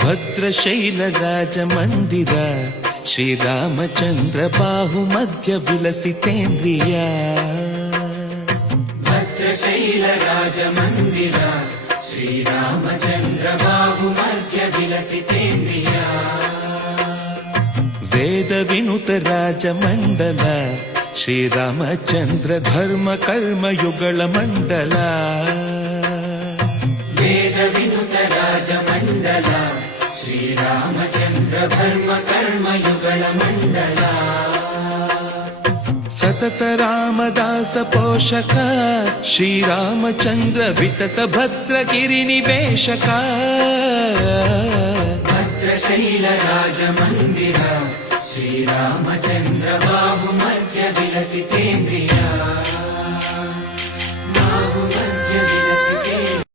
ಭದ್ರಶೈಲ ರಾಜ ಮಂದಿರ ಶ್ರೀರಾಮಚಂದ್ರ ಬಾಹು ಮಧ್ಯ ವಿಲಸಿತೇಂದ್ರಿಯ ಭದ್ರಶೈಲ ರಾಜ ಮಂದಿರ ಶ್ರೀರಾಮಚಂದ್ರ ಬಾಹು ಮಧ್ಯ ವಿಲಸಿತೇಂದ್ರಿಯ ವೇದ ವಿನುತ ರಾಜ ಮಂಡಲ ಶ್ರೀರಾಮಚಂದ್ರ ಧರ್ಮ ಕರ್ಮ ಯುಗಳ ಮಂಡಲ ವೇದ ವಿನುತ ರಾಜ ಮಂಡಲ ಶ್ರೀರಾಮಚಂದ್ರ ಧರ್ಮ ಕರ್ಮ ಯುಗಳ ಮಂಡಲ ಸತತ ರಾಮದಾಸ ಪೋಷಕ ಶ್ರೀರಾಮಚಂದ್ರ ವಿತತ ಭದ್ರಗಿರಿ ನಿವೇಶಕ ಭದ್ರಶೈಲ ರಾಜ ಮಂದಿರ ಶ್ರೀರಾಮಚಂದ್ರ ಬಾಹು ಮಧ್ಯ ವಿಲಸಿತೇಂದ್ರಿಯ